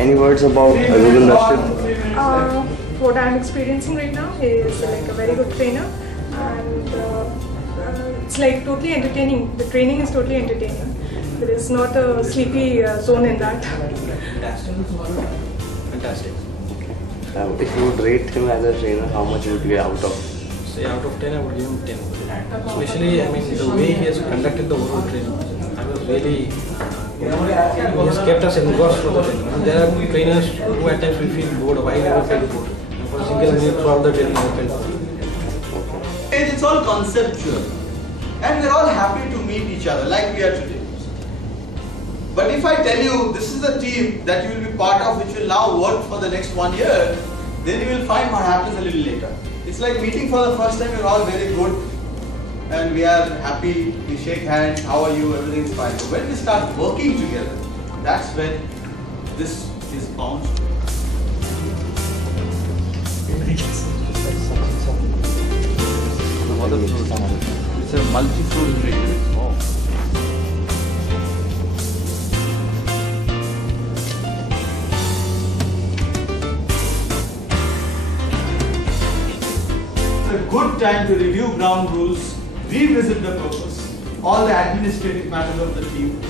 Any words about Zubin Rashid? What I'm experiencing right now is like a very good trainer, and it's like totally entertaining. The training is totally entertaining. There is not a sleepy zone in that. Fantastic. If you would rate him as a trainer, how much would you out of? Say out of 10, I would give him 10. Especially, I mean, the way he has conducted the overall training. I was really, he has kept us engrossed for the training. There are trainers who at times we feel bored of. I never felt bored. For a single minute throughout the training, I felt bored. It's all conceptual. And we're all happy to meet each other like we are today. But if I tell you this is the team that you will be part of which will now work for the next 1 year, then you will find what happens a little later. It's like meeting for the first time, we're all very good and we are happy, we shake hands, how are you, everything is fine. But when we start working together, that's when this is bound to. It's a multi-fruit ingredient. Oh. A good time to review ground rules, revisit the purpose, all the administrative matters of the team,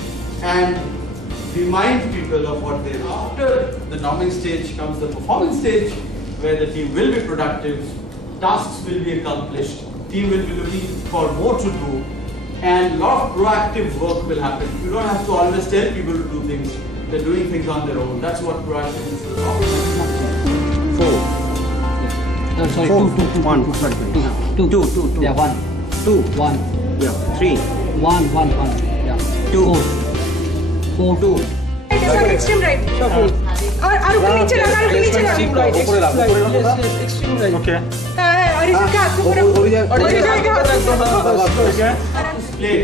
and remind people of what they are. After the norming stage comes the performance stage, where the team will be productive, tasks will be accomplished, team will be looking for more to do, and a lot of proactive work will happen. You don't have to always tell people to do things, they're doing things on their own. That's what proactiveness is about. 2. Yeah, 1. 2. 1. Yeah, 3. 1. Yeah. 2. 4. 2. It is on extreme right. और ऊपर नीचे लगा Extreme right. Extreme right. Okay. और इसका आपको Play.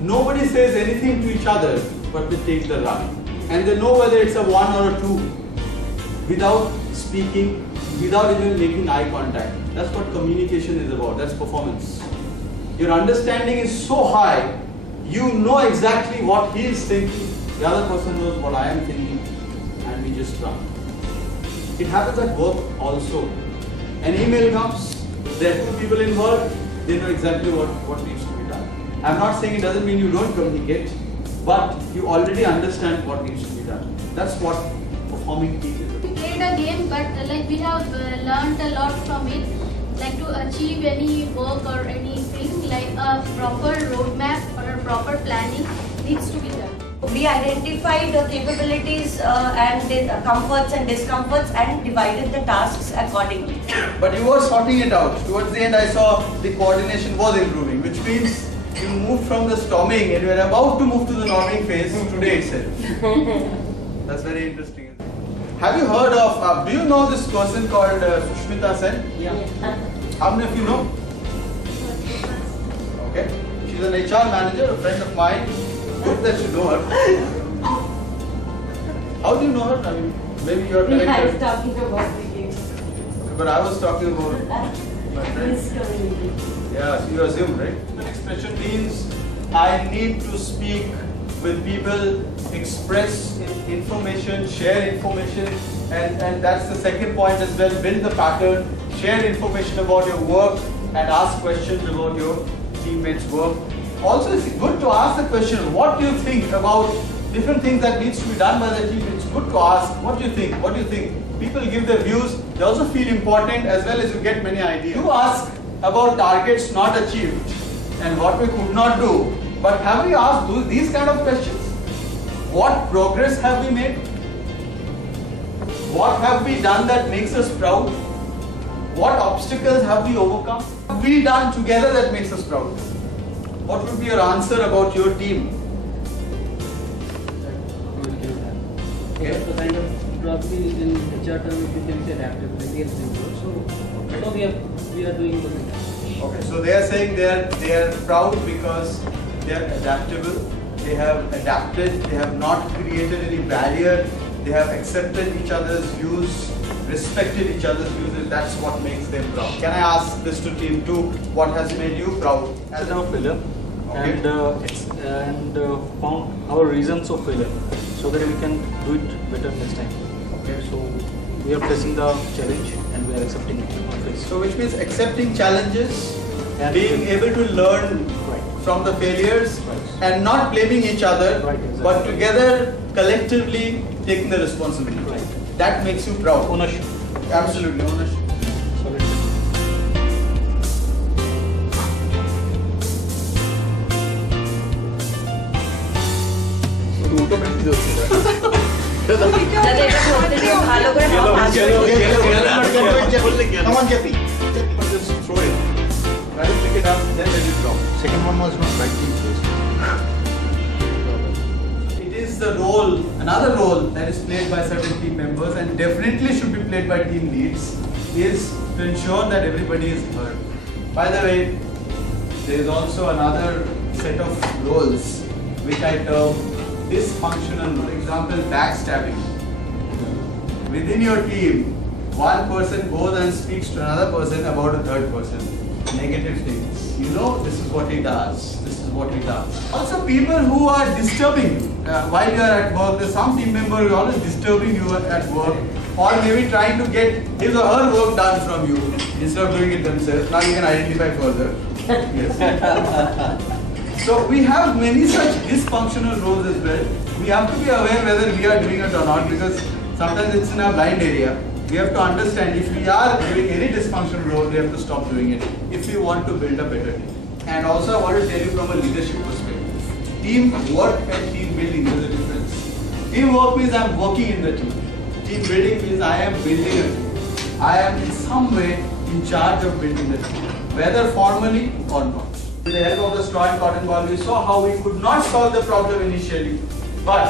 Nobody says anything to each other, but they take the run. And they know whether it's a 1 or a 2 without speaking, without even making eye contact. That's what communication is about. That's performance. Your understanding is so high, you know exactly what he is thinking. The other person knows what I am thinking, and we just run. It happens at work also. An email comes, there are 2 people involved, they know exactly what needs to be done. I'm not saying it doesn't mean you don't communicate, but you already understand what needs to be done. That's what performing team is. We played a game, but like we have learned a lot from it. Like to achieve any work or anything, like a proper roadmap or a proper planning needs to be done. We identified the capabilities and comforts and discomforts and divided the tasks accordingly. But you were sorting it out. Towards the end I saw the coordination was improving, which means you moved from the storming and you are about to move to the norming phase today itself. That's very interesting. Have you heard of, do you know this person called Sushmita Sen? Yeah. How many of you know? Okay. She's an HR manager, a friend of mine. Good that you know her. How do you know her? I mean, maybe you are connected. I was talking about the game. Okay, but I was talking about my friend. Yeah, you assume, right? The expression means I need to speak with people, express information, share information, and that's the second point as well. Build the pattern, share information about your work, and ask questions about your teammates' work. Also, it's good to ask the question, what do you think about different things that needs to be done by the team? It's good to ask, what do you think? What do you think? People give their views, they also feel important as well as you get many ideas. You ask about targets not achieved and what we could not do, but have we asked these kind of questions? What progress have we made? What have we done that makes us proud? What obstacles have we overcome? What have we done together that makes us proud? What would be your answer about your team? Okay. So kind of probably in HR term you can say adaptability. So we are doing good. Okay, so they are saying they are proud because they are adaptable. They have adapted. They have not created any barrier. They have accepted each other's views, respected each other's views, and that's what makes them proud. Can I ask this to team 2? What has made you proud? As a failure, Okay. and found our reasons of failure. so that we can do it better next time. Okay, so we are facing the challenge and we are accepting it. So which means accepting challenges, And being able to learn from the failures, and not blaming each other, Exactly. but together, collectively taking the responsibility. That makes you proud. Ownership. Absolutely, ownership. যাতে এটা করতে গিয়ে ভালো করে Come on, Jeffy. Just throw it. Try to pick it up, then let it drop. Second one was not right choice. It is the role, another role that is played by certain team members and definitely should be played by team leads, is to ensure that everybody is heard. By the way, there is also another set of roles which I term dysfunctional. For example, backstabbing. Within your team, one person goes and speaks to another person about a third person. Negative things. You know, this is what he does. This is what he does. Also, people who are disturbing you while you are at work. There's some team member who is always disturbing you at work, or maybe trying to get his or her work done from you instead of doing it themselves. Now you can identify further. Yes. So we have many such dysfunctional roles as well. We have to be aware whether we are doing it or not, because sometimes it's in our blind area. We have to understand if we are doing any dysfunctional role, we have to stop doing it if we want to build a better team. And also I want to tell you from a leadership perspective, teamwork and team building is a difference. Teamwork means I am working in the team. Team building means I am building a team. I am in some way in charge of building the team, whether formally or not. With the help of the straw and cotton ball, we saw how we could not solve the problem initially, but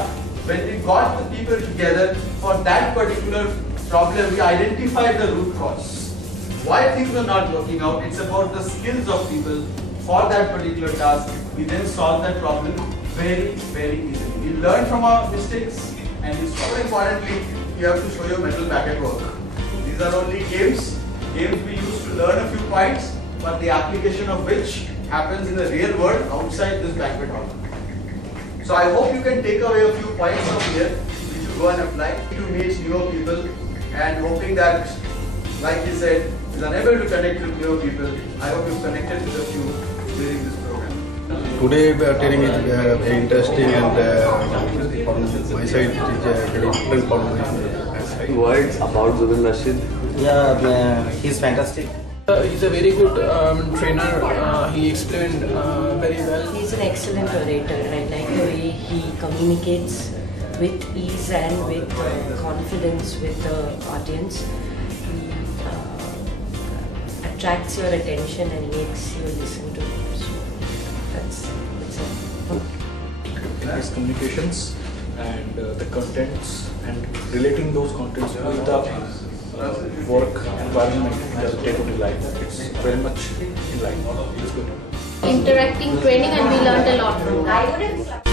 when we got the people together for that particular problem, we identified the root cause. Why things were not working out, it's about the skills of people for that particular task. We then solve that problem very, very easily. We learn from our mistakes, and more importantly, you have to show your mental back at work. These are only games we use to learn a few points, but the application of which happens in the real world outside this banquet hall. So I hope you can take away a few points from here, which you go and apply to meet newer people, and hoping that, like he said, is unable to connect with newer people. I hope you've connected with a few during this program. Today training is very interesting, and from my side it is very different from my side. Words about Zubin Rashid. Yeah, he's fantastic. He's a very good trainer. He explained very well. He's an excellent orator. I like the way he communicates with ease and with confidence with the audience. He attracts your attention and makes you listen to him. So that's it. His communications and the contents and relating those contents with the work environment in the day-to-day life. It's very much in line. It's good. Interacting training, and we learned a lot from that.